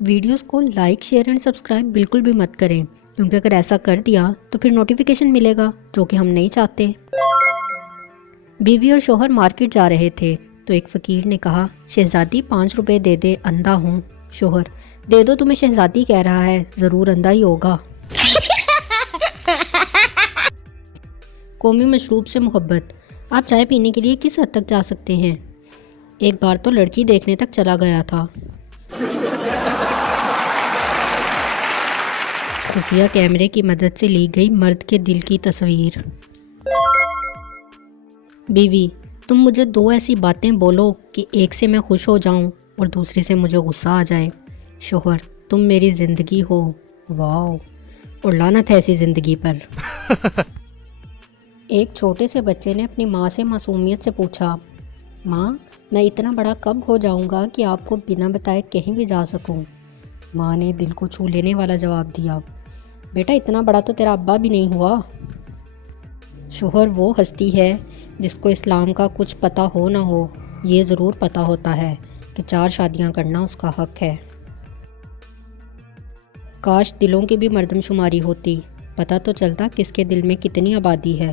Videos کو like share and subscribe بالکل بھی مت کریں، کیونکہ اگر ایسا کر دیا تو پھر نوٹیفیکیشن ملے گا جو کہ ہم نہیں چاہتے۔ بیوی اور شوہر مارکیٹ جا رہے تھے تو ایک فقیر نے کہا، شہزادی 5 روپے دے دے، اندھا ہوں۔ شوہر، دے دو، تمہیں شہزادی کہہ رہا ہے، ضرور اندھا ہی ہوگا۔ قومی مشروب سے محبت۔ آپ چائے پینے کے لیے کس حد تک جا سکتے ہیں؟ ایک بار تو لڑکی دیکھنے تک چلا گیا تھا۔ خفیہ کیمرے کی مدد سے لی گئی مرد کے دل کی تصویر۔ بیوی، تم مجھے 2 ایسی باتیں بولو کہ ایک سے میں خوش ہو جاؤں اور دوسری سے مجھے غصہ آ جائے۔ شوہر، تم میری زندگی ہو۔ واو، اور لعنت ہے ایسی زندگی پر۔ ایک چھوٹے سے بچے نے اپنی ماں سے معصومیت سے پوچھا، ماں، میں اتنا بڑا کب ہو جاؤں گا کہ آپ کو بنا بتائے کہیں بھی جا سکوں؟ ماں نے دل کو چھو لینے والا جواب دیا، بیٹا اتنا بڑا تو تیرا ابا بھی نہیں ہوا۔ شوہر وہ ہستی ہے جس کو اسلام کا کچھ پتہ ہو نہ ہو، یہ ضرور پتہ ہوتا ہے کہ 4 شادیاں کرنا اس کا حق ہے۔ کاش دلوں کی بھی مردم شماری ہوتی، پتہ تو چلتا کس کے دل میں کتنی آبادی ہے۔